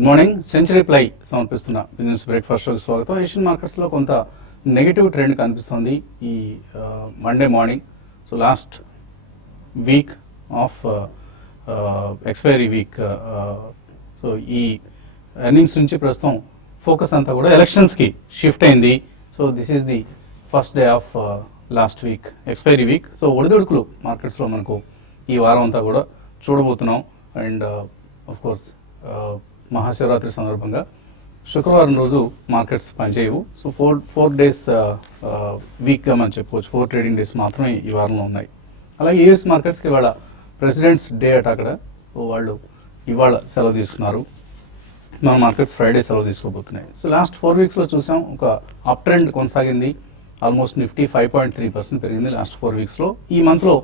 Good morning. Century ply సమర్పిస్తున్న business breakfast షోకి స్వాగతం. ఏషియన్ మార్కెట్స్లో కొంత నెగిటివ్ ట్రెండ్ కనిపిస్తుంది ఈ Monday morning. So last week off expiry week, so ఈ ఎర్నింగ్స్ నుంచి ప్రస్తుతం ఫోకస్ అంతా కూడా ఎలక్షన్స్కి షిఫ్ట్ అయింది. So this is the first day of last week expiry week. So ఒడిదుడుకులు మార్కెట్స్లో మనకు ఈ వారం అంతా కూడా చూడబోతున్నాం. అండ్ ఆఫ్ కోర్స్ మహాశివరాత్రి సందర్భంగా శుక్రవారం రోజు మార్కెట్స్ పనిచేయవు. సో ఫోర్ డేస్ వీక్గా మనం చెప్పుకోవచ్చు. 4 ట్రేడింగ్ డేస్ మాత్రమే ఈ వారంలో ఉన్నాయి. అలాగే యూఎస్ మార్కెట్స్కి ఇవాళ ప్రెసిడెంట్స్ డే అట, అక్కడ వాళ్ళు ఇవాళ సెలవు తీసుకున్నారు. మన మార్కెట్స్ ఫ్రైడే సెలవు తీసుకోబోతున్నాయి. సో లాస్ట్ 4 వీక్స్లో చూసాం ఒక అప్ ట్రెండ్ కొనసాగింది. ఆల్మోస్ట్ నిఫ్టీ 5.3% పెరిగింది లాస్ట్ 4 వీక్స్లో. ఈ మంత్లో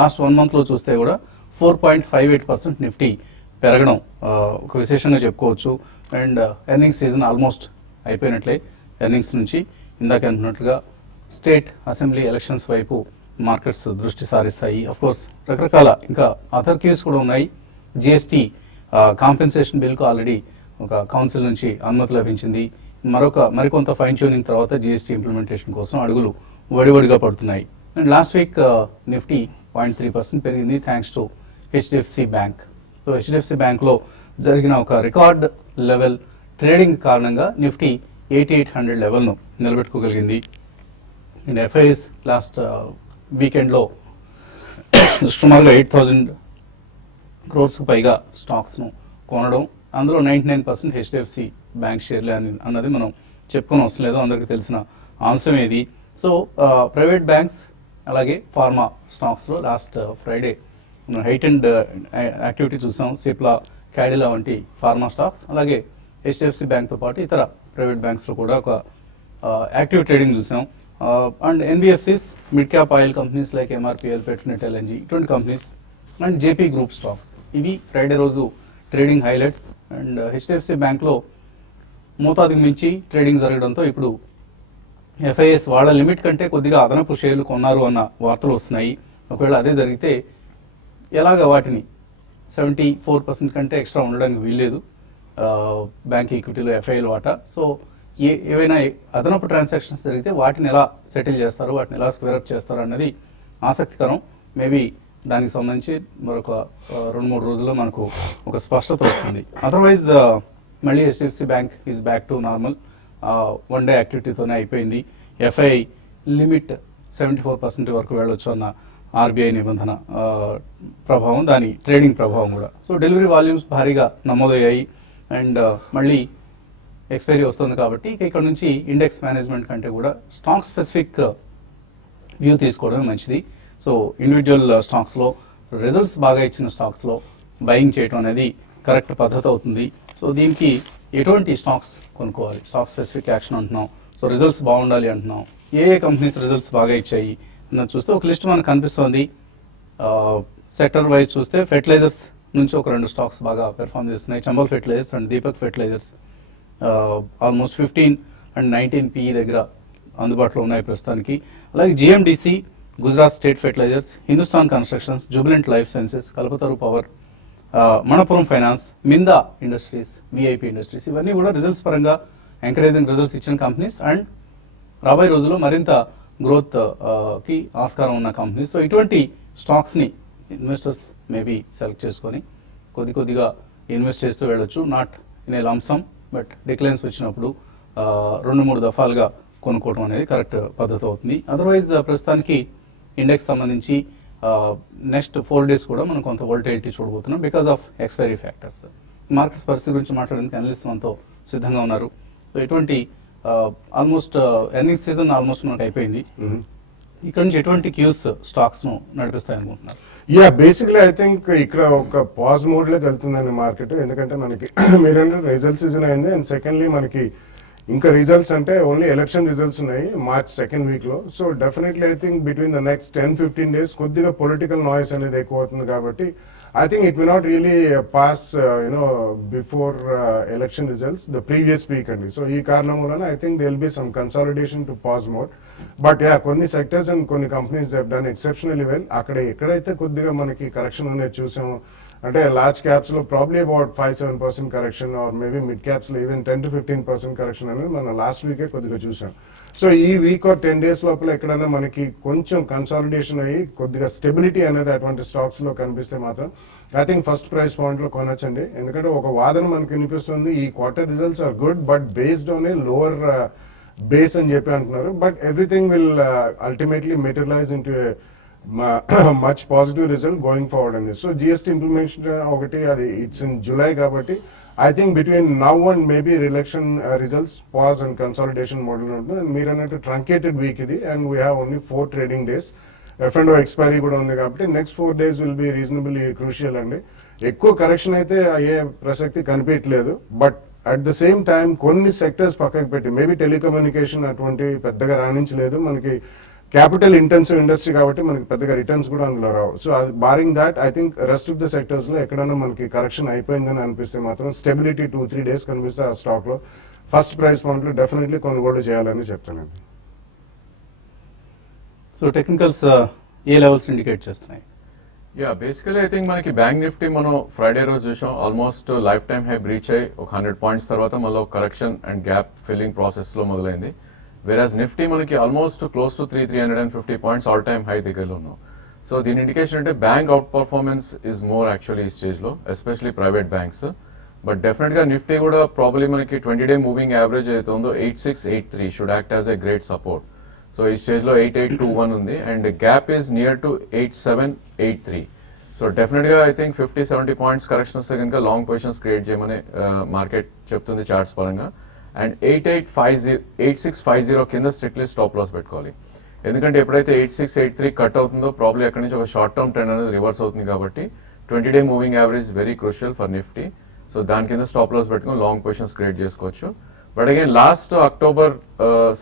లాస్ట్ 1 మంత్లో చూస్తే కూడా 4.58% నిఫ్టీ పెరగడం ఒక విశేషంగా చెప్పుకోవచ్చు. అండ్ ఎర్నింగ్స్ సీజన్ ఆల్మోస్ట్ అయిపోయినట్లే. ఎర్నింగ్స్ నుంచి ఇందాక అనుకున్నట్లుగా స్టేట్ అసెంబ్లీ ఎలక్షన్స్ వైపు మార్కెట్స్ దృష్టి సారిస్తాయి. కోర్స్ రకరకాల ఇంకా అదర్ కీస్ కూడా ఉన్నాయి. జిఎస్టీ కాంపెన్సేషన్ బిల్కు ఆల్రెడీ ఒక కౌన్సిల్ నుంచి అనుమతి లభించింది. మరికొంత ఫైన్ ట్యూనింగ్ తర్వాత జిఎస్టీ ఇంప్లిమెంటేషన్ కోసం అడుగులు వడివడిగా పడుతున్నాయి. అండ్ లాస్ట్ వీక్ నిఫ్టీ 0.3% పెరిగింది thanks to HDFC bank. So HDFC బ్యాంక్లో జరిగిన ఒక రికార్డ్ లెవెల్ ట్రేడింగ్ కారణంగా నిఫ్టీ 8800 లెవెల్ను నిలబెట్టుకోగలిగింది. అండ్ ఎఫ్ఐఎస్ లాస్ట్ వీకెండ్లో సుమారుగా 8000 crores పైగా స్టాక్స్ను కొనడం, అందులో 99% హెచ్డిఎఫ్సి బ్యాంక్ షేర్లే అన్నది మనం చెప్పుకొని అవసరం లేదు, అందరికీ తెలిసిన అంశం ఏది. సో ప్రైవేట్ బ్యాంక్స్ అలాగే ఫార్మా స్టాక్స్లో last Friday height and activity చూసాం. సిప్లా, క్యాడిలా వంటి ఫార్మా స్టాక్స్, అలాగే హెచ్డిఎఫ్సి బ్యాంక్తో పాటు ఇతర ప్రైవేట్ బ్యాంక్స్లో కూడా ఒక యాక్టివ్ ట్రేడింగ్ చూసాం. And NBFCs, mid cap oil companies like MRPL, Petronet LNG ఇటువంటి companies and JP group stocks ఇవి ఫ్రైడే రోజు ట్రేడింగ్ హైలైట్స్. అండ్ హెచ్డిఎఫ్సి బ్యాంక్లో మోతాదుకు మించి ట్రేడింగ్ జరగడంతో ఇప్పుడు ఎఫ్ఐఎస్ వాళ్ళ లిమిట్ కంటే కొద్దిగా అదనపు షేర్లు కొన్నారు అన్న వార్తలు వస్తున్నాయి. ఒకవేళ అదే జరిగితే ఎలాగ వాటిని 74% కంటే ఎక్స్ట్రా ఉండడానికి వీల్లేదు బ్యాంక్ ఈక్విటీలో ఎఫ్ఐఎల్ వాటా. సో ఏవైనా అదనపు ట్రాన్సాక్షన్స్ జరిగితే వాటిని ఎలా సెటిల్ చేస్తారు, వాటిని ఎలా స్క్వేర్ అప్ చేస్తారు అన్నది ఆసక్తికరం. మేబీ దానికి సంబంధించి మరొక 2-3 రోజుల్లో మనకు ఒక స్పష్టత వస్తుంది. అదర్వైజ్ మళ్ళీ HDFC bank is back to normal. 1 day యాక్టివిటీతోనే అయిపోయింది. ఎఫ్ఐ లిమిట్ 74% వరకు వెళ్ళొచ్చు అన్న ఆర్బీఐ నిబంధన ప్రభావం, దాని ట్రేడింగ్ ప్రభావం కూడా. సో డెలివరీ వాల్యూమ్స్ భారీగా నమోదయ్యాయి. అండ్ మళ్ళీ ఎక్స్పైరీ వస్తుంది కాబట్టి ఇక్కడ నుంచి ఇండెక్స్ మేనేజ్మెంట్ కంటే కూడా స్టాక్ స్పెసిఫిక్ వ్యూ తీసుకోవడం మంచిది. సో ఇండివిజువల్ స్టాక్స్లో రిజల్ట్స్ బాగా ఇచ్చిన స్టాక్స్లో బయింగ్ చేయడం అనేది కరెక్ట్ పద్ధతి అవుతుంది. సో దీనికి ఎటువంటి స్టాక్స్ కొనుక్కోవాలి, స్టాక్ స్పెసిఫిక్ యాక్షన్ అంటున్నాం. సో రిజల్ట్స్ బాగుండాలి అంటున్నాం. ఏ కంపెనీస్ రిజల్ట్స్ బాగా ఇచ్చాయి అన్నది చూస్తే ఒక లిస్ట్ మనకు కనిపిస్తుంది. సెక్టర్ వైజ్ చూస్తే ఫెర్టిలైజర్స్ నుంచి ఒక 2 స్టాక్స్ బాగా పెర్ఫామ్ చేస్తున్నాయి. Chambal Fertilizers and Deepak Fertilizers almost 15 and 19 PE దగ్గర అందుబాటులో ఉన్నాయి ప్రస్తుతానికి. అలాగే GMDC, Gujarat State Fertilizers, Hindustan Constructions, Jubilant Life Sciences, Kalpataru Power, Manappuram Finance, Minda Industries, VIP Industries ఇవన్నీ కూడా రిజల్ట్స్ పరంగా ఎంకరేజింగ్ రిజల్ట్స్ ఇచ్చిన కంపెనీస్ అండ్ రాబోయే రోజుల్లో మరింత గ్రోత్ కి ఆస్కారం ఉన్న కంపెనీస్. సో ఇటువంటి స్టాక్స్ని ఇన్వెస్టర్స్ మేబీ సెలెక్ట్ చేసుకొని కొద్దిగా ఇన్వెస్ట్ చేస్తూ వెళ్ళొచ్చు. Not in a lump sum, but declines వచ్చినప్పుడు 2-3 దఫాలుగా కొనుక్కోవడం అనేది కరెక్ట్ పద్ధతి అవుతుంది. అదర్వైజ్ ప్రస్తుతానికి ఇండెక్స్ సంబంధించి నెక్స్ట్ 4 days కూడా మనం కొంత వోల్టిలిటీ చూడబోతున్నాం because of expiry factors. Markets పరిస్థితి గురించి మాట్లాడడానికి అనలిస్ట్ మనతో సిద్ధంగా ఉన్నారు. సో ఇటువంటి ఆల్మోస్ట్ ఎర్నింగ్స్ సీజన్ ఆల్మోస్ట్ మనకు అయిపోయింది. ఇక్కడ నుంచి ఎటువంటి క్యూస్ స్టాక్స్ ను నడిపిస్తాయి అనుకుంటున్నారు? బేసిక్లీ ఐ థింక్ ఇక్కడ ఒక పాజ్ మోడ్ లోకి వెళ్తుందండి మార్కెట్. ఎందుకంటే మనకి మీరంటే రిజల్ట్ సీజన్ అయింది. అండ్ సెకండ్లీ మనకి ఇంకా రిజల్ట్స్ అంటే ఓన్లీ ఎలక్షన్ రిజల్ట్స్ ఉన్నాయి March 2nd week లో. So definitely I think between the next 10-15 days కొద్దిగా పొలిటికల్ నాయిస్ అనేది ఎక్కువ అవుతుంది కాబట్టి I think it may not really pass before election results the previous week అండి. సో ఈ కారణం వలన I think there will be some consolidation to pause mode. But కొన్ని సెక్టర్స్ అండ్ కొన్ని companies have done exceptionally well. అక్కడ ఎక్కడైతే కొద్దిగా మనకి కరెక్షన్ అనేది చూసాము అంటే లార్జ్ క్యాప్స్ లో probably about 5-7% correction or maybe mid caps లో ఈవెన్ 10-15% కరెక్షన్ అనేది మనం లాస్ట్ వీకే కొద్దిగా చూసాం. సో ఈ వీక్ ఆర్ 10 days లోపల ఎక్కడైనా మనకి కొంచెం కన్సాలిడేషన్ అయ్యి కొద్దిగా స్టెబిలిటీ అనేది అటువంటి స్టాక్స్ లో కనిపిస్తే మాత్రం I think first price point లో కొనొచ్చండి. ఎందుకంటే ఒక వాదన మనకు వినిపిస్తుంది, ఈ quarter results are good but based on a lower base అని చెప్పి అంటున్నారు. But everything will ultimately materialize in to much positive result going forward అండి. సో జిఎస్టీ ఇంప్లిమెంటేషన్ ఒకటి, అది ఇట్స్ ఇన్ జూలై కాబట్టి I think between now and maybe election results, pause and consolidation model ఉంటుంది. మీరు అన్నట్టు ట్రంకేటెడ్ వీక్ ఇది, and we have only 4 trading days. F&O expiry కూడా ఉంది కాబట్టి next 4 days will be reasonably crucial అండి. ఎక్కువ కరెక్షన్ అయితే అయ్యే ప్రసక్తి కనిపించట్లేదు. But at the same time కొన్ని సెక్టర్స్ పక్కకు పెట్టి మేబీ టెలికమ్యూనికేషన్ అటువంటి పెద్దగా రాణించలేదు, మనకి క్యాపిటల్ ఇంటెన్సివ్ ఇండస్ట్రీ కాబట్టి మనకి పెద్దగా రిటర్న్స్ కూడా అందులో రావు. So barring that I think rest of the sectors లో ఎక్కడైనా మనకి కరెక్షన్ అయిపోయిందని అనిపిస్తే మాత్రం స్టెబిలిటీ 2-3 days కనిపిస్తే ఆ స్టాక్ లో ఫస్ట్ ప్రైస్ పాయింట్ లో డెఫినెట్లీ కొనుగోలు చేయాలని చెప్తానండి. సో టెక్నికల్స్ ఏ లెవెల్స్ ఇండికేట్ చేస్తున్నాయి? బేసికలీ ఐ థింక్ మనకి బ్యాంక్ నిఫ్టీ మనం ఫ్రైడే రోజు చూసాం, almost life time high breach అయ్యి ఒక 100 points తర్వాత మళ్ళీ correction and gap filling process లో మొదలైంది. వెరాజ్ నిఫ్టీ మనకి almost close to 350 points all time high దగ్గరలో ఉన్నాం. సో దీని ఇండికేషన్ అంటే bank out performance is more actually ఈ స్టేజ్ లో, especially private banks. But definite గా నిఫ్టీ కూడా ప్రాబ్లీ మనకి 20-day మూవింగ్ యావరేజ్ అయితే ఉందో 8683 should act as a great support. So ఈ స్టేజ్ లో 8821 ఉంది and gap is near to 8783. So definite గా ఐ థింక్ 50-70 points కరెక్షన్ వస్తే కనుక లాంగ్ పొజిషన్స్ క్రియేట్ చేయమని మార్కెట్ చెప్తుంది చార్ట్స్ పరంగా. అండ్ 8650 కింద స్ట్రిక్ట్లీ స్టాప్ లాస్ పెట్టుకోవాలి. ఎందుకంటే ఎప్పుడైతే 8683 కట్ అవుతుందో ప్రాబ్లీ అక్కడి నుంచి ఒక షార్ట్ టర్మ్ ట్రెండ్ అనేది రివర్స్ అవుతుంది కాబట్టి 20-day moving average very crucial for Nifty. So దాని కింద స్టాప్ లాస్ పెట్టుకుని లాంగ్ పొజిషన్స్ క్రియేట్ చేసుకోవచ్చు. But again last October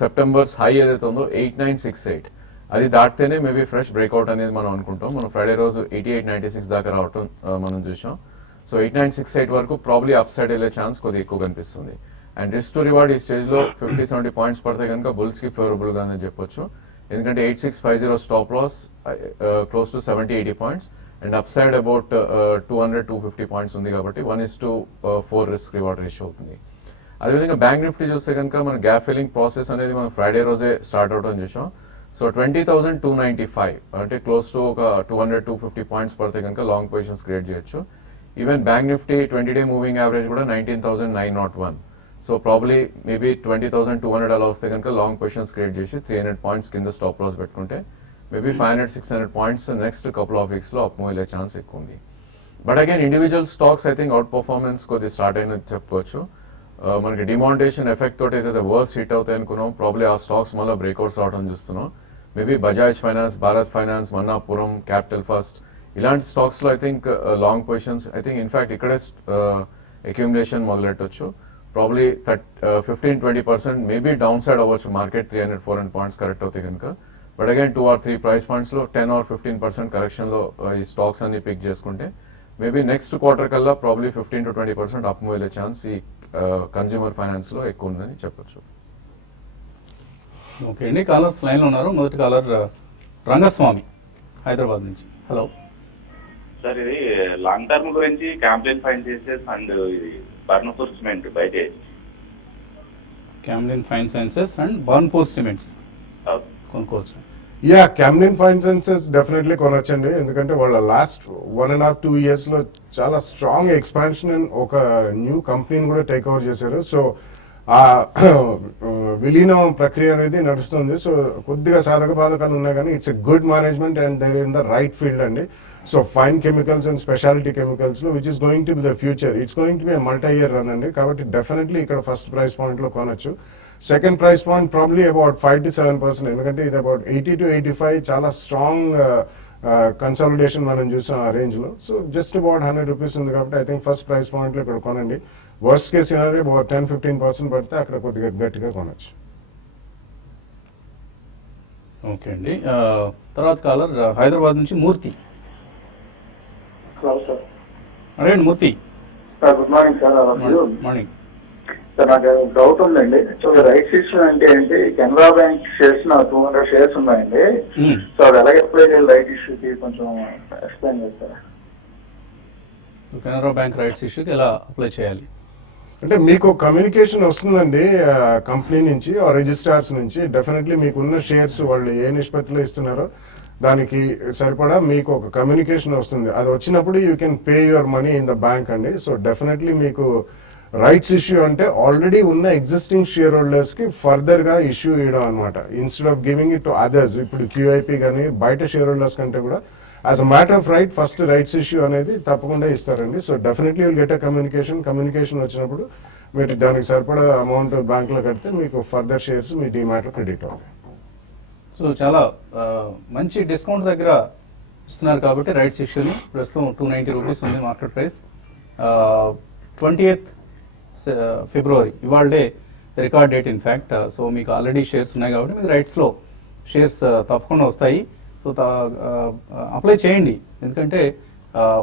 September's high ఏదైతే ఉందో 8968 అది దాటితేనే మేబీ ఫ్రెష్ బ్రేక్అవుట్ అనేది మనం అనుకుంటాం. మనం ఫ్రైడే రోజు 8896 దాకా రావటం మనం చూసాం. సో 8968 వరకు ప్రాబ్లీ అప్ సైడ్ వెళ్ళే ఛాన్స్ కొద్దిగా ఎక్కువ కనిపిస్తుంది. అండ్ రిస్క్ టు రివార్డ్ ఈ స్టేజ్ లో 50-70 points పడితే కనుక బుల్స్ కి ఫేవరబుల్ గానే చెప్పొచ్చు. ఎందుకంటే 8650 stop loss close to 70-80 points and up side about 200-250 points ఉంది కాబట్టి 1:4 రిస్క్ రివార్డ్ రేషియో అవుతుంది. అదేవిధంగా బ్యాంక్ నిఫ్టీ చూస్తే కనుక మన గ్యాప్ ఫిల్లింగ్ ప్రాసెస్ అనేది మనం ఫ్రైడే రోజే స్టార్ట్ అవడం చూసాం. సో 20,295 అంటే క్లోజ్ టు ఒక 200-250 points పడితే కనుక లాంగ్ పొజిషన్స్ క్రియేట్ చేయొచ్చు. Even bank Nifty 20-day moving average కూడా 19,901. సో ప్రాబ్లీ మేబీ 20,200 అలా వస్తే కనుక లాంగ్ పొజిషన్స్ క్రియేట్ చేసి 300 points కింద స్టాప్ లాస్ పెట్టుకుంటే maybe 500-600 points next couple of weeks లో అప్ మూవ్ అయ్యే ఛాన్స్ ఎక్కువ ఉంది. But again individual stocks I think out performance కొద్దిగా స్టార్ట్ అయినది చెప్పుకోవచ్చు. మనకి డిమానిటేషన్ ఎఫెక్ట్ తోటి ఏదైతే వర్స్ హిట్ అవుతాయి అనుకున్నాం, ప్రాబ్లీ ఆ స్టాక్స్ మళ్ళీ బ్రేక్అవుట్స్ రావడం చూస్తున్నాం. Maybe Bajaj finance, Bharat finance, Manappuram, capital first ఇలాంటి స్టాక్స్ లో I think long positions I think in fact ఇక్కడే అక్యూములేషన్ మొదలెట్టొచ్చు. ప్రాబ్లీ 15-20% మేబీ డౌన్ సైడ్ అవ్వచ్చు మార్కెట్ 300-400 points కరెక్ట్ అవుతాయి కనుక. But again 2 or 3 price points లో 10-15% కరెక్షన్ లో ఈ స్టాక్స్ అన్ని పిక్ చేసుకుంటే మేబీ నెక్స్ట్ క్వార్టర్ కల్లా ప్రాబ్లీ 15-20% అప్ మూవ్ వెళ్ళే ఛాన్స్ ఈ కన్స్యూమర్ ఫైనాన్స్ లో ఎక్కువ ఉందని చెప్పొచ్చు. ఓకే అండి, కాలర్స్ లైన్ లో ఉన్నారు. మొదటి కాలర్ రంగస్వామి హైదరాబాద్ నుంచి. హలో సార్, ఇది లాంగ్ టర్మ్ గురించి క్యాంప్లైన్ ఫైనాన్సెస్ అండ్ ఇది బర్న్పూర్ సిమెంట్ బయట Camlin fine sciences and Burnpur cements కొనుక్కోవచ్చు. క్యామ్లిన్ ఫైన్ సైన్సెస్ డెఫినెట్లీ కొనొచ్చండి. ఎందుకంటే వాళ్ళ లాస్ట్ 1.5-2 years లో చాలా స్ట్రాంగ్ ఎక్స్పాన్షన్ ఒక న్యూ కంపెనీని కూడా టేక్ ఓవర్ చేశారు. సో ఆ విలీనం ప్రక్రియ అనేది నడుస్తుంది. సో కొద్దిగా సాధక బాధకాలు ఉన్నాయి కానీ it's a good management and there in the right field అండి. So fine chemicals and speciality chemicals లో which is going to be the future, it's going to be multi-year run అండి. కాబట్టి డెఫినెట్లీ ఇక్కడ ఫస్ట్ ప్రైస్ పాయింట్ లో కొనొచ్చు. Second price point probably about 5-7%, ఎందుకంటే ఇది about 80-85 చాలా స్ట్రాంగ్ కన్సాలిడేషన్ మనం చూసాం ఆ రేంజ్ లో. సో జస్ట్ అబౌట్ 100 rupees ఉంది కాబట్టి I think first price point లో ఇక్కడ కొనండి. వర్స్ట్ కేస్ సినారీ అబౌట్ 10-15% పడితే అక్కడ కొద్దిగా గట్టిగా కొనొచ్చు. ఓకే అండి, తర్వాత కాలర్ హైదరాబాద్ నుంచి మూర్తి. Hello sir. అడగండి Murthy. Sir good morning sir. Morning sir నాకు డౌట్ ఉందండి. యాక్చువల్గా రైట్ ఇష్యూ అంటే ఏంటి? కెనరా బ్యాంక్ షేర్స్ నా 200 shares ఉన్నాయండి. సో అది ఎలాగ అప్లై చేయాలి రైట్ ఇష్యూకి కొంచెం ఎక్స్ప్లెయిన్ చేస్తారా? కెనరా బ్యాంక్ రైట్స్ ఇష్యూకి ఎలా అప్లై చేయాలి? అంటే మీకు కమ్యూనికేషన్ వస్తుందండి కంపెనీ నుంచి రిజిస్ట్రార్స్ నుంచి. డెఫినెట్లీ మీకున్న షేర్స్ వాళ్ళు ఏ నిష్పత్తిలో ఇస్తున్నారో దానికి సరిపడా మీకు ఒక కమ్యూనికేషన్ వస్తుంది. అది వచ్చినప్పుడు you can pay your money in the bank అండి. సో డెఫినెట్లీ మీకు రైట్స్ ఇష్యూ అంటే ఆల్రెడీ ఉన్న ఎగ్జిస్టింగ్ షేర్ హోల్డర్స్ కి ఫర్దర్ గా ఇష్యూ ఇవ్వడం అనమాట, instead of giving it to others. ఇప్పుడు క్యూఐపీ కానీ బయట షేర్ హోల్డర్స్ కంటే కూడా as a matter of right first rights issue అనేది తప్పకుండా ఇస్తారండి. So definitely will get a communication వచ్చినప్పుడు మీరు దానికి సరిపడా అమౌంట్ బ్యాంక్ లో కడితే మీకు ఫర్దర్ షేర్స్ మీ డిమాట్ లో క్రెడిట్ అవుతాయి. సో చాలా మంచి డిస్కౌంట్ దగ్గర ఇస్తున్నారు కాబట్టి రైట్స్ ఇష్యూని ప్రస్తుతం 290 రూపీస్ ఉంది మార్కెట్ ప్రైస్. 28th ఫిబ్రవరి ఇవాళే రికార్డ్ డేట్ ఇన్ఫ్యాక్ట్. సో మీకు ఆల్రెడీ షేర్స్ ఉన్నాయి కాబట్టి మీకు రైట్స్లో షేర్స్ తప్పకుండా వస్తాయి. సో అప్లై చేయండి, ఎందుకంటే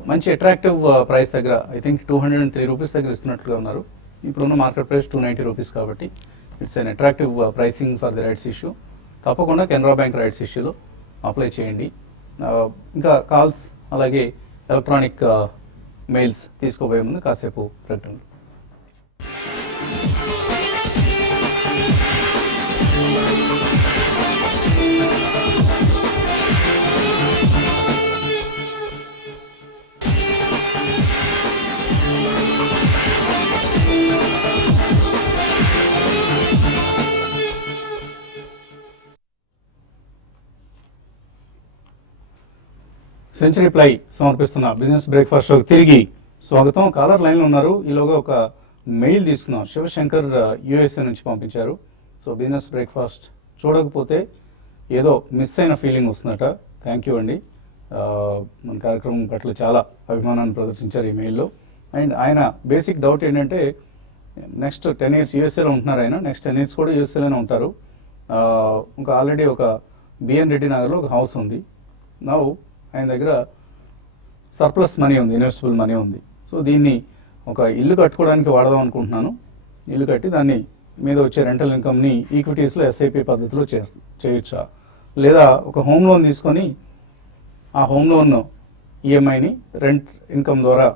మంచి అట్రాక్టివ్ ప్రైస్ దగ్గర ఐ థింక్ 203 రూపీస్ దగ్గర ఇస్తున్నట్లుగా ఉన్నారు. ఇప్పుడున్న మార్కెట్ ప్రైస్ 290 రూపీస్ కాబట్టి it's an attractive pricing for the rights issue. తప్పకుండా కెనరా బ్యాంక్ రైట్స్ ఇష్యూలో అప్లై చేయండి. ఇంకా కాల్స్ అలాగే ఎలక్ట్రానిక్ మెయిల్స్ తీసుకోబోయే ముందు కాసేపు ప్రకటనలు. సెంచరీ ప్లై సమర్పిస్తున్న బిజినెస్ బ్రేక్ఫాస్ట్ షోకి తిరిగి స్వాగతం. కాలర్ లైన్లో ఉన్నారు. ఈలోగా ఒక మెయిల్ తీసుకున్నాం. శివశంకర్ యుఎస్ఏ నుంచి పంపించారు. సో బిజినెస్ బ్రేక్ఫాస్ట్ చూడకపోతే ఏదో మిస్ అయిన ఫీలింగ్ వస్తుందట. థ్యాంక్ యూ అండి. మన కార్యక్రమం పట్ల చాలా అభిమానాన్ని ప్రదర్శించారు ఈ మెయిల్లో. అండ్ ఆయన బేసిక్ డౌట్ ఏంటంటే నెక్స్ట్ 10 years యూఎస్ఏలో ఉంటున్నారు ఆయన. నెక్స్ట్ 10 years కూడా యూఎస్ఏలోనే ఉంటారు. ఇంకా ఆల్రెడీ ఒక బిఎన్ రెడ్డి నగర్లో ఒక హౌస్ ఉంది. నౌ ఆయన దగ్గర సర్ప్లస్ మనీ ఉంది, ఇన్వెస్టబుల్ మనీ ఉంది. సో దీన్ని ఒక ఇల్లు కట్టుకోవడానికి వాడదాం అనుకుంటున్నాను. ఇల్లు కట్టి దాన్ని మీద వచ్చే రెంటల్ ఇన్కమ్ని ఈక్విటీస్లో ఎస్ఐపి పద్ధతిలో చేయొచ్చా, లేదా ఒక హోమ్ లోన్ తీసుకొని ఆ హోమ్ లోన్ ఈఎంఐని రెంట్ ఇన్కమ్ ద్వారా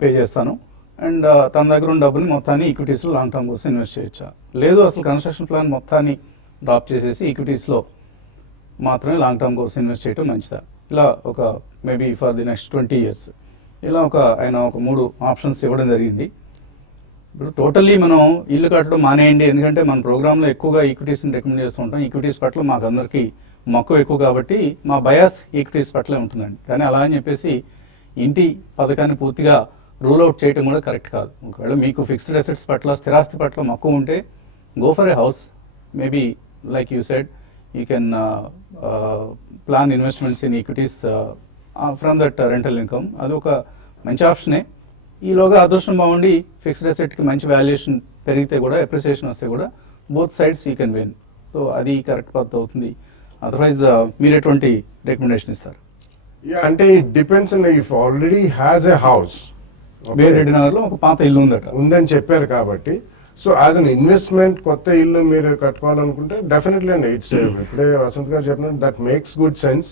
పే చేస్తాను అండ్ తన దగ్గర ఉన్న డబ్బుని మొత్తాన్ని ఈక్విటీస్లో లాంగ్ టర్మ్ కోసం ఇన్వెస్ట్ చేయొచ్చా, లేదు అసలు కన్స్ట్రక్షన్ ప్లాన్ మొత్తాన్ని డ్రాప్ చేసేసి ఈక్విటీస్లో మాత్రమే లాంగ్ టర్మ్ కోసం ఇన్వెస్ట్ చేయడం మంచిదా? ఇలా ఒక maybe for the next 20 years ఇలా ఆయన ఒక 3 ఆప్షన్స్ ఇవ్వడం జరిగింది. ఇప్పుడు టోటల్లీ మనం ఇల్లు కట్టడం మానేయండి, ఎందుకంటే మన ప్రోగ్రాంలో ఎక్కువగా ఈక్విటీస్ని రికమెండ్ చేస్తూ ఉంటాం. ఈక్విటీస్ పట్ల మాకు అందరికీ మక్కువ ఎక్కువ కాబట్టి మా బయాస్ ఈక్విటీస్ పట్లే ఉంటుందండి. కానీ అలా అని చెప్పేసి ఇంటి పథకాన్ని పూర్తిగా రూల్ అవుట్ చేయడం కూడా కరెక్ట్ కాదు. ఒకవేళ మీకు ఫిక్స్డ్ అసెట్స్ పట్ల, స్థిరాస్తి పట్ల మక్కువ ఉంటే go for a house. Maybe like you said you can plan investments in equities from that rental income. అది ఒక మంచి ఆప్షనే. ఈలోగా అదృష్టం బాగుండి ఫిక్స్డ్ అసెట్కి మంచి వాల్యుయేషన్ పెరిగితే కూడా, అప్రిసియేషన్ వస్తే కూడా both sides you can win. So అది కరెక్ట్ పద్ధతి అవుతుంది. అదర్వైజ్ మీరు ఎటువంటి రికమెండేషన్ ఇస్తారు? అంటే it depends and if already has a house, బేర్ రెడ్డి నగర్లో ఒక పాత ఇల్లు ఉందని చెప్పారు కాబట్టి, సో యాజ్ అన్ ఇన్వెస్ట్మెంట్ కొత్త ఇల్లు మీరు కట్టుకోవాలనుకుంటే డెఫినెట్లీ అండి ఇట్స్ ఇప్పుడే వసంత్ గారు చెప్పినట్టు దట్ మేక్స్ గుడ్ సెన్స్.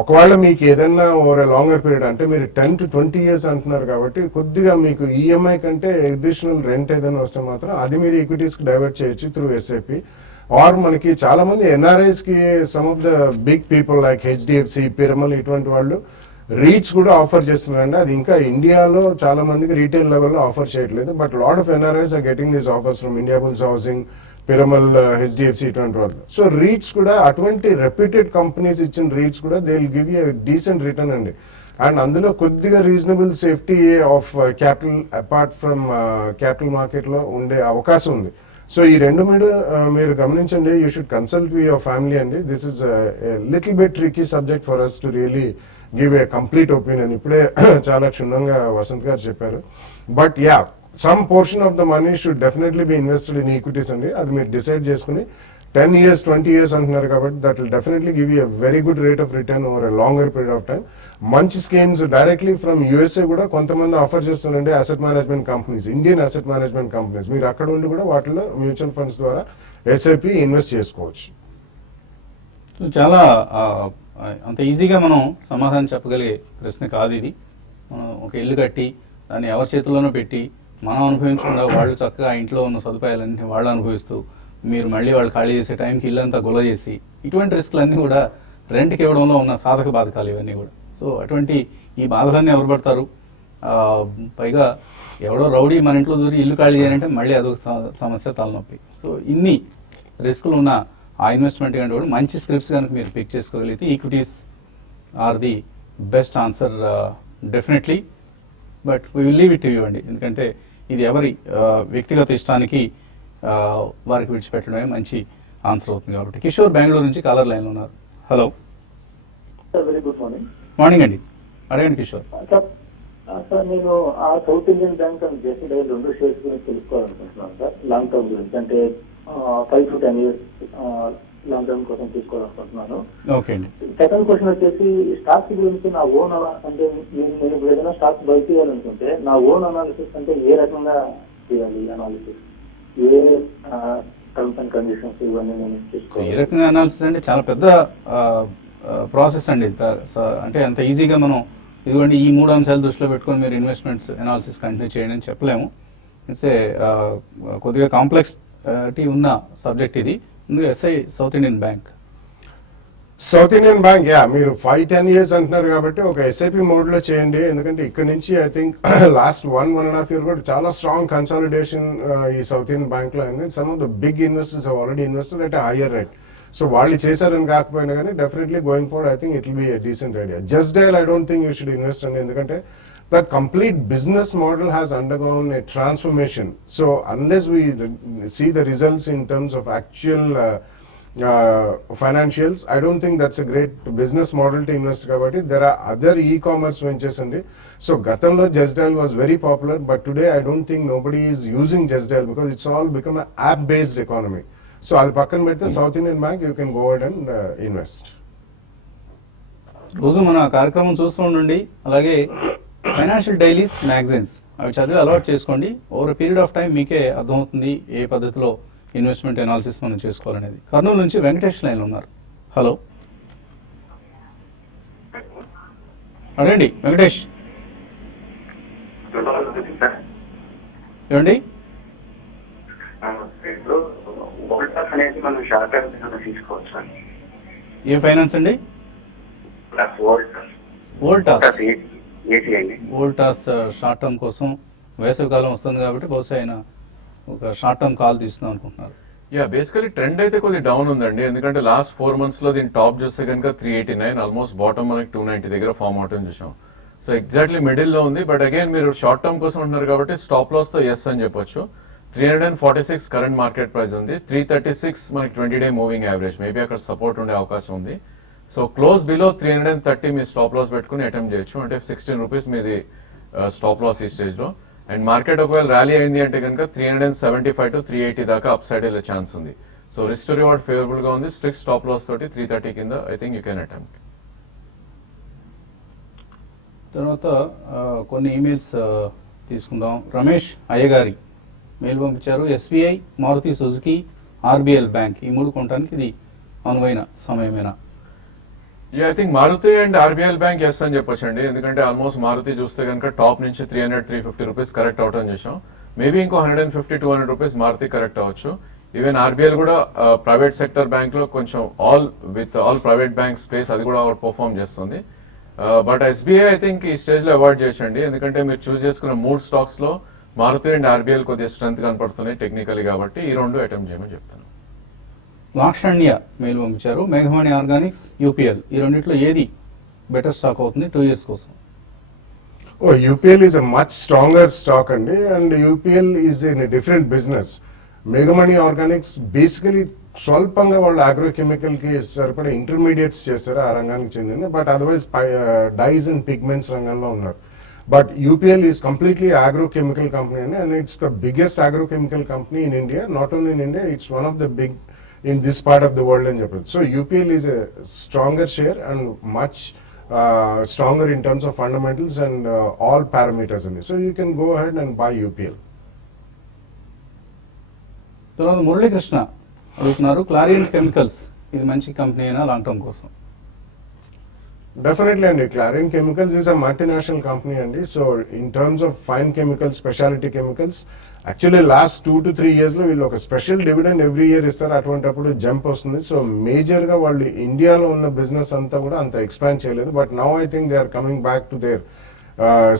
ఒకవేళ మీకు ఏదైనా ఓవర్ ఏ లాంగర్ పీరియడ్ అంటే మీరు 10 to 20 years అంటున్నారు కాబట్టి కొద్దిగా మీకు ఈఎంఐ కంటే అడిషనల్ రెంట్ ఏదైనా వస్తే మాత్రం అది మీరు ఈక్విటీస్కి డైవర్ట్ చేయొచ్చు త్రూ ఎస్ఐపి. ఆర్ మనకి చాలా మంది ఎన్ఆర్ఐస్కి some of the big people like HDFC, Piramal ఇటువంటి వాళ్ళు రీట్స్ కూడా ఆఫర్ చేస్తున్నారండి. అది ఇంకా ఇండియాలో చాలా మందికి రీటైల్ లెవెల్లో ఆఫర్ చేయట్లేదు. But lot of NRIs are getting these offers from Indiabulls housing, Piramal, HDFC ఇటువంటి వాళ్ళు. సో రీట్స్ కూడా అటువంటి రెప్యూటెడ్ కంపెనీస్ ఇచ్చిన రీట్స్ కూడా they will give you decent return అండి. అండ్ అందులో కొద్దిగా reasonable safety of capital apart from capital మార్కెట్లో ఉండే అవకాశం ఉంది. సో ఈ రెండు మీరు గమనించండి. You should consult with your family అండి. This is little bit tricky subject for us to really give a complete opinion. ఇప్పుడే చాలా క్షుణ్ణంగా వసంత్ గారు చెప్పారు. But yeah, some portion of the money should definitely be invested in equities అండి. అది మీరు decide చేసుకుని 10 years, 20 years అంటున్నారు కాబట్టి that will definitely give you a very good rate of return over a longer period of time. మంచి schemes directly from USA కూడా కొంతమంది offer చేస్తున్నారండి. Asset management companies, Indian asset management companies, మీరు అక్కడ ఉండి కూడా వాటిలో మ్యూచువల్ ఫండ్స్ ద్వారా ఎస్ఐపి ఇన్వెస్ట్ చేసుకోవచ్చు. చాలా అంత ఈజీగా మనం సమాధానం చెప్పగలిగే ప్రశ్న కాదు ఇది. మనం ఒక ఇల్లు కట్టి దాన్ని ఎవరి చేతుల్లోనో పెట్టి మనం అనుభవించకుండా వాళ్ళు చక్కగా ఇంట్లో ఉన్న సదుపాయాలన్నీ వాళ్ళు అనుభవిస్తూ మీరు మళ్ళీ వాళ్ళు ఖాళీ చేసే టైంకి ఇల్లంతా గొల్ల చేసి ఇటువంటి రిస్క్లన్నీ కూడా రెంట్కి ఇవ్వడంలో ఉన్న సాధక బాధకాలు ఇవన్నీ కూడా. సో అటువంటి ఈ బాధలన్నీ ఎవరు పడతారు? పైగా ఎవడో రౌడీ మన ఇంట్లో దూరి ఇల్లు ఖాళీ చేయాలంటే మళ్ళీ అదొక సమస్య, తలనొప్పి. సో ఇన్ని రిస్కులు ఉన్న ఆ ఇన్వెస్ట్మెంట్ కంటే కూడా మంచి స్క్రిప్ట్స్ కనుక మీరు పిక్ చేసుకోగలిగితే equities are the best answer definitely. But we will leave it to you అండి, ఎందుకంటే ఇది ఎవరి వ్యక్తిగత ఇష్టానికి వారికి విడిచిపెట్టడమే మంచి ఆన్సర్ అవుతుంది కాబట్టి. కిషోర్ బెంగళూరు నుంచి కాలర్ లైన్లో ఉన్నారు. Hello, very good morning. Morning అండి, అడగండి కిషోర్. సార్ నేను ఆ సౌత్ ఇండియన్ బ్యాంక్ అని చెప్పి 2 షేర్స్ గురించి తెలుసుకోవాలనుకుంటున్నాను సార్, లాంగ్ టర్మ్ గురించి, అంటే 5 to 10 years లాంగ్ టర్మ్ కోసం తీసుకోవాలనుకుంటున్నాను. ఓకే అండి. సెకండ్ క్వశ్చన్ వచ్చేసి స్టాక్స్ గురించి నా ఓన్ అంటే నేను ఇప్పుడు ఏదైనా స్టాక్స్ బై చేయాలనుకుంటే నా ఓన్ అనాలిసిస్ అంటే ఏ రకంగా చేయాలి analysis, A terms and conditions ఇవన్నీ నేను ఈ చూసుకోవాలి. రకంగా అనాలిసిస్ అంటే చాలా పెద్ద ప్రాసెస్ అండి. అంటే అంత ఈజీగా మనం ఇదిగోండి ఈ 3 అంశాలు దృష్టిలో పెట్టుకొని మీరు ఇన్వెస్ట్మెంట్స్ అనాలిసిస్ కంటిన్యూ చేయండి అని చెప్పలేము. ఇట్స్ కొద్దిగా కాంప్లెక్సిటీ ఉన్న సబ్జెక్ట్ ఇది. ముందుగా SI south Indian bank. South Indian bank మీరు 5-10 years అంటున్నారు కాబట్టి ఒక ఎస్ఐపి మోడ్ లో చేయండి. ఎందుకంటే ఇక్కడ నుంచి ఐ థింక్ లాస్ట్ 1.5 year కూడా చాలా స్ట్రాంగ్ కన్సాలిడేషన్ ఈ సౌత్ ఇండియన్ బ్యాంక్ లో అయింది. Some of the big investors already invested at higher rate. So వాళ్ళు చేశారని కాకపోయినా కానీ definitely going forward I think it will be a decent idea. Just Dial I don't think you should invest అండి, ఎందుకంటే that complete business model has undergone a transformation. So unless we see the results in terms of actual financials, I don't think that's a great business model to invest kabatti. There are other e-commerce ventures andi. So gatamlo Just Dial was very popular, but today I don't think nobody is using Just Dial because it's all become an app based economy. So adi pakkan pedthe South Indian Bank you can go ahead and invest. రోజు మన కార్యక్రమం చూస్తూ ఉండండి, అలాగే financial dailies magazines అవి చదివి అలవాటు చేసుకోండి. ఓవర్ పీరియడ్ ఆఫ్ టైం మీకే అర్థమవుతుంది ఏ పద్ధతిలో ఇన్వెస్ట్మెంట్ అనాలిసిస్ మనం చేసుకోవాలనేది. కర్నూలు నుంచి వెంకటేష్ లైన్ ఉన్నారు. హలో, అడగండి వెంకటేష్. ఏమండి? అనేది మనం షార్ట్ టర్మ్ తీసుకోవచ్చు. ఏ ఫైనాన్స్ అండి? వోల్టాస్. వోల్టాస్ షార్ట్ టర్మ్ కోసం వేసవి కాలం వస్తుంది కాబట్టి బహుశా ఆయన ఒక షార్ట్ టర్మ్ కాల్ తీసుకుందాం అనుకుంటున్నారు. బేసికలీ ట్రెండ్ అయితే కొద్ది డౌన్ ఉందండి, ఎందుకంటే లాస్ట్ 4 months లో దీని టాప్ చూస్తే కనుక 389, ఆల్మోస్ట్ బాటమ్ మనకి 290 దగ్గర ఫార్మ్ అవటం చూసాం. సో ఎగ్జాక్ట్లీ మిడిల్ లో ఉంది. బట్ అగైన్ మీరు షార్ట్ టర్మ్ కోసం ఉంటున్నారు కాబట్టి స్టాప్ లాస్ తో ఎస్ అని చెప్పొచ్చు. 346 కరెంట్ మార్కెట్ ప్రైస్ ఉంది. 336 మనకి 20-day మూవింగ్ యావరేజ్, మేబీ అక్కడ సపోర్ట్ ఉండే అవకాశం ఉంది. సో క్లోజ్ బిలో 330 మీ స్టాప్ లాస్ పెట్టుకుని అటెంప్ట్ చేయొచ్చు. అంటే 16 రూపీస్ మీది స్టాప్ లాస్ ఈ స్టేజ్ లో. అండ్ మార్కెట్ ఒకవేళ ర్యాలీ అయింది అంటే కనుక 375 to 380 దాకా అప్ సైడ్ వెళ్ళే ఛాన్స్ ఉంది. So risk to reward favourable గా ఉంది. స్ట్రిక్ట్ స్టాప్ లాస్ తోటి 330 కింద I think you can attempt. తర్వాత కొన్ని ఈమెయిల్స్ తీసుకుందాం. రమేష్ అయ్యగారి మెయిల్ పంపించారు. ఎస్బీఐ, మారుతి సుజుకి, ఆర్బిఎల్ బ్యాంక్ ఈ 3 కొనడానికి ఇది అనువైన సమయమేనా? I think Maruti and RBL bank yes అని చెప్పొచ్చు అండి, ఎందుకంటే ఆల్మోస్ట్ మారుతి చూస్తే కనుక టాప్ నుంచి 300-350 రూపీస్ కరెక్ట్ అవటం చూసాం. మేబీ ఇంకో 150-200 రూపీస్ మారుతి కరెక్ట్ అవ్వచ్చు. ఈవెన్ ఆర్బిఎల్ కూడా ప్రైవేట్ సెక్టర్ బ్యాంక్ లో కొంచెం ఆల్ ప్రైవేట్ బ్యాంక్ స్పేస్ అది కూడా పర్ఫార్మ్ చేస్తుంది. బట్ ఎస్బీఐ ఐ థింక్ ఈ స్టేజ్ లో అవాయిడ్ చేసండి, ఎందుకంటే మీరు చూస్ చేసుకున్న 3 స్టాక్స్ లో మారుతి అండ్ ఆర్బిఎల్ కొద్దిగా స్ట్రెంత్ కనపడుతున్నాయి టెక్నికల్లీ, కాబట్టి ఈ 2 అటెంప్ట్ చేయమని చెప్తాను. లాక్షణ్య మెయిల్ పంపించారు. మేఘమణి ఆర్గానిక్స్, యూపీఎల్ ఈ రెండిట్లో ఏది బెటర్ స్టాక్ అవుతుంది 2 years కోసం? UPL is a much stronger stock andi, and UPL is in a different business. Megamani Organics basically స్వల్పంగా వాళ్ళు అగ్రోకెమికల్ కి సరిపడే ఇంటర్మీడియట్స్ చేస్తారు ఆ రంగానికి చెందింది, but otherwise dyes and pigments రంగంలో ఉన్నారు. But UPL is completely agrochemical company and it's the biggest agrochemical company in India. Not only in India, it's one of the big in this part of the world in Japan. So UPL is a stronger share and much stronger in terms of fundamentals and all parameters in it. So you can go ahead and buy UPL. తర్వాత మురళీకృష్ణ అడుగుతున్నారు, clarion chemicals ఇది మంచి company అయినా long term కోసం? Definitely, and Clariant Chemicals is a multinational company, and so in terms of fine chemicals, specialty chemicals, actually last 2 to 3 years లో వీళ్ళు ఒక special dividend every year ఇస్తారు. అటువంటిప్పుడు జంప్ వస్తుంది. సో మేజర్ గా వాళ్ళు ఇండియాలో ఉన్న బిజినెస్ అంతా కూడా అంత ఎక్స్పాండ్ చేయలేదు. But now I think they are coming back to their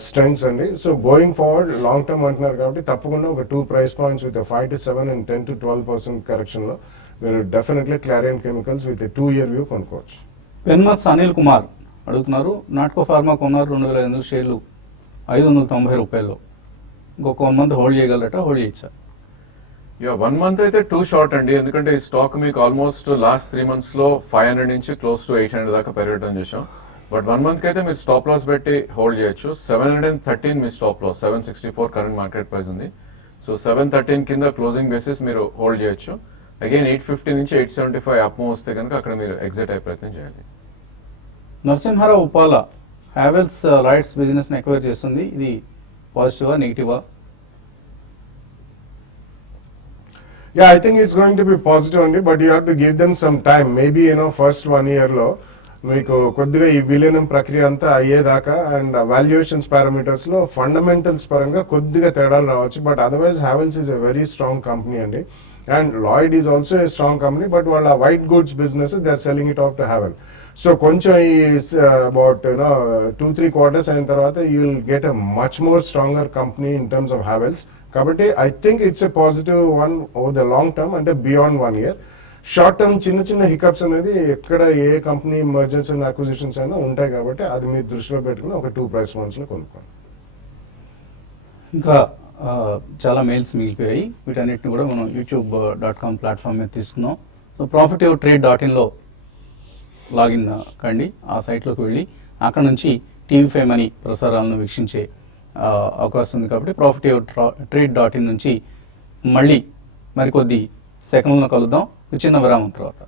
strengths అండి. So going forward long term అంటున్నారు కాబట్టి తప్పకుండా ఒక 2 price points విత్ 5 to 7 and 10 to 12% కరెక్షన్ లో మీరు definitely Clariant chemicals with 2 year view కొనుక్కోవచ్చు. పెన్మత్స్ అనిల్ కుమార్ అడుగుతున్నారు, నాట్కో ఫార్మా కొన్నారు 2,500 షేర్లు 590 రూపాయల్లో, ఇంకొక 1 month హోల్డ్ చేయగలరట, హోల్డ్ చేయొచ్చా? 1 month అయితే టూ షార్ట్ అండి, ఎందుకంటే ఈ స్టాక్ మీకు ఆల్మోస్ట్ లాస్ట్ 3 months లో 500 నుంచి క్లోజ్ టు 800 దాకా పెరగడం చేసాం. బట్ 1 month కి అయితే మీరు స్టాప్ లాస్ పెట్టి హోల్డ్ చేయొచ్చు. 713 మీ stop loss, 764 current market price ఉంది. సో 713 కింద క్లోజింగ్ బేసిస్ మీరు హోల్డ్ చేయొచ్చు. అగైన్ 850 నుంచి 875 అప్ మూవ్ వస్తే కనుక అక్కడ మీరు ఎగ్జిట్ అయ్యే ప్రయత్నం చేయాలి. నరసింహారావు ఉపాల హ్యావెల్స్ లాయిడ్స్ బిజినెస్ ని ఎక్వైర్ చేస్తుంది, ఇది పాజిటివా నెగిటివా? Yeah, I think it's going to be positive only, but you have to give them some time. Maybe, first 1 year లో మీకు కొద్దిగా ఈ విలీనం ప్రక్రియ అంతా అయ్యేదాకా అండ్ వాల్యుయేషన్స్ పారామీటర్స్ లో ఫండమెంటల్స్ పరంగా కొద్దిగా తేడాలు రావచ్చు. But otherwise Havells is a very strong company అండి. And Lloyd is also a strong company, but వాళ్ళ white goods business they are selling it off to Havells. So కొంచెం ఈ about 2-3 quarters అయిన తర్వాత you will get a much more stronger company in terms of Havells. కాబట్టి I think it's a positive one over the long term, అంటే beyond 1 year. Short term చిన్న చిన్న hiccups అనేది ఎక్కడ ఏ కంపెనీ మర్జర్స్ అండ్ అక్విజిషన్స్ అయినా ఉంటాయి కాబట్టి అది మీరు దృష్టిలో పెట్టుకుని ఒక 2 price points లో కొనుక్కోండి. ఇంకా చాలా మెయిల్స్ మిగిలిపోయాయి, వీటన్నిటిని కూడా మనం youtube.com ప్లాట్ఫామ్ మీద తీసుకున్నాం. సో profityourtrade.in లో లాగిన్ కండి, ఆ సైట్లోకి వెళ్ళి అక్కడ నుంచి TV5 మనీ ప్రసారాలను వీక్షించే అవకాశం ఉంది. కాబట్టి profityourtrade.in నుంచి మళ్ళీ మరికొద్ది సెకండ్లో కలుద్దాం, చిన్న విరామం తర్వాత.